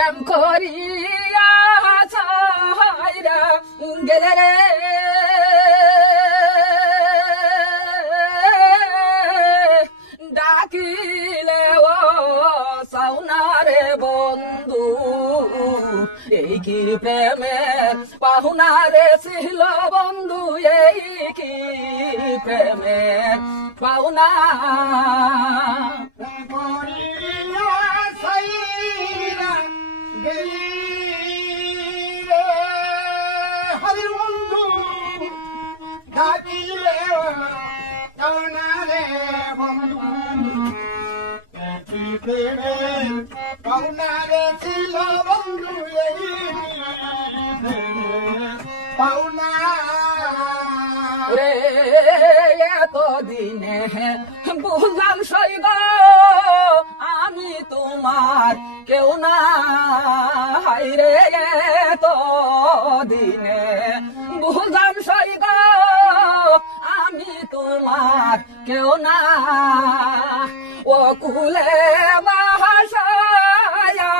প্রেম করিয়া ছাইরা গেলে রে ডাকিলে ও সাউনারে বন্ধু এই কি প্রেমের পাহুনারে ছিল বন্ধু এই কি প্রেমের পাহুনা হরি বন্ধু ডাকিলে কাউনারে বন্ধু কাউনারে ছিল বন্ধু পাউনা রে এতদিনে বুঝলাম সই গো আমি তোমার কেউ না হাইরে এতদিনে বুঝলাম সই গো আমি তোমার কেউ না ও কুলে বাহাসায়া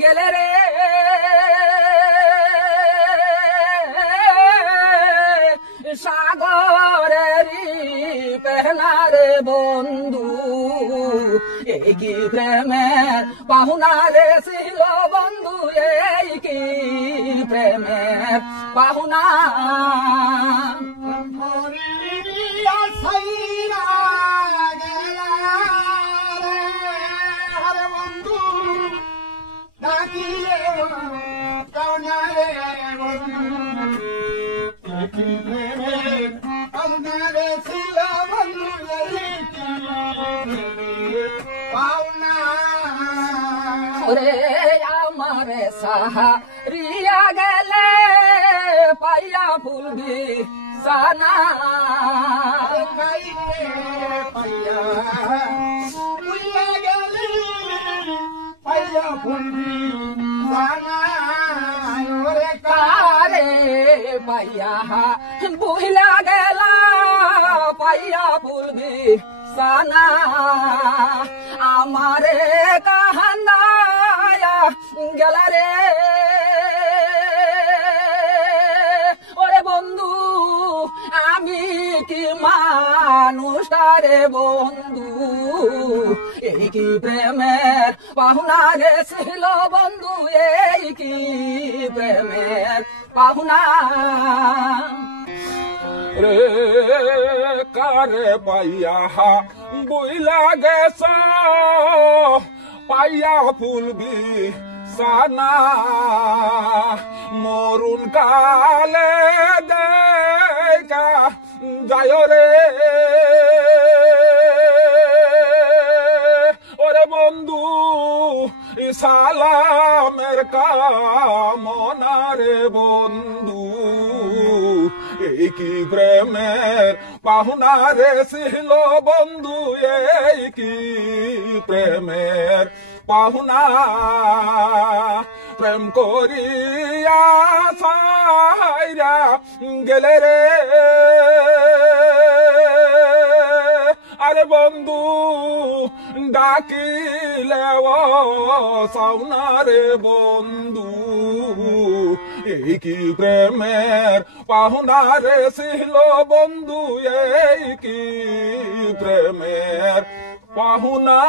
গেলে রে সাগরেরই পেহনারে বন্ধু এই কি প্রেমের পাহুনারে ছিল বন্ধু এই কি প্রেমের পাহুনা বন্ধু ডাকিলে কাউনারে বন্ধু কাউনারে ছিল বন্ধু পাওনা ওরে আমারে সাহারিয়া গেলে পাইয়া ফুলবি সানা পাইয়া উইয়া গেলি পাইয়া ফুলবি সানা ওরে কারে পাইয়া বুহিলা গেলা পাইয়া ফুলবি সানা আমারে কাহান্দায়া গেলা রে ওরে বন্ধু আমি কি মানুষটারে বন্ধু এই কি প্রেমের পাহুনারে ছিল বন্ধু এই কি প্রেমের পাহুনা রে কারে পাইয়া বইলা গেছ পাইয়া ফুলবি সানা মরুন কালে দেখা যায় রে ওরে বন্ধু সালামের কামনা রে বন্ধু এই কি প্রেমের পাহুনারে ছিল বন্ধু এই কি প্রেমের পাহুনা প্রেম করিয়া ছাইরা গেলে রে আরে বন্ধু ডাকিলে ও সাউনারে বন্ধু এই কি প্রেমের পাহুনারে ছিল বন্ধু এই কি প্রেমের পাহুনা।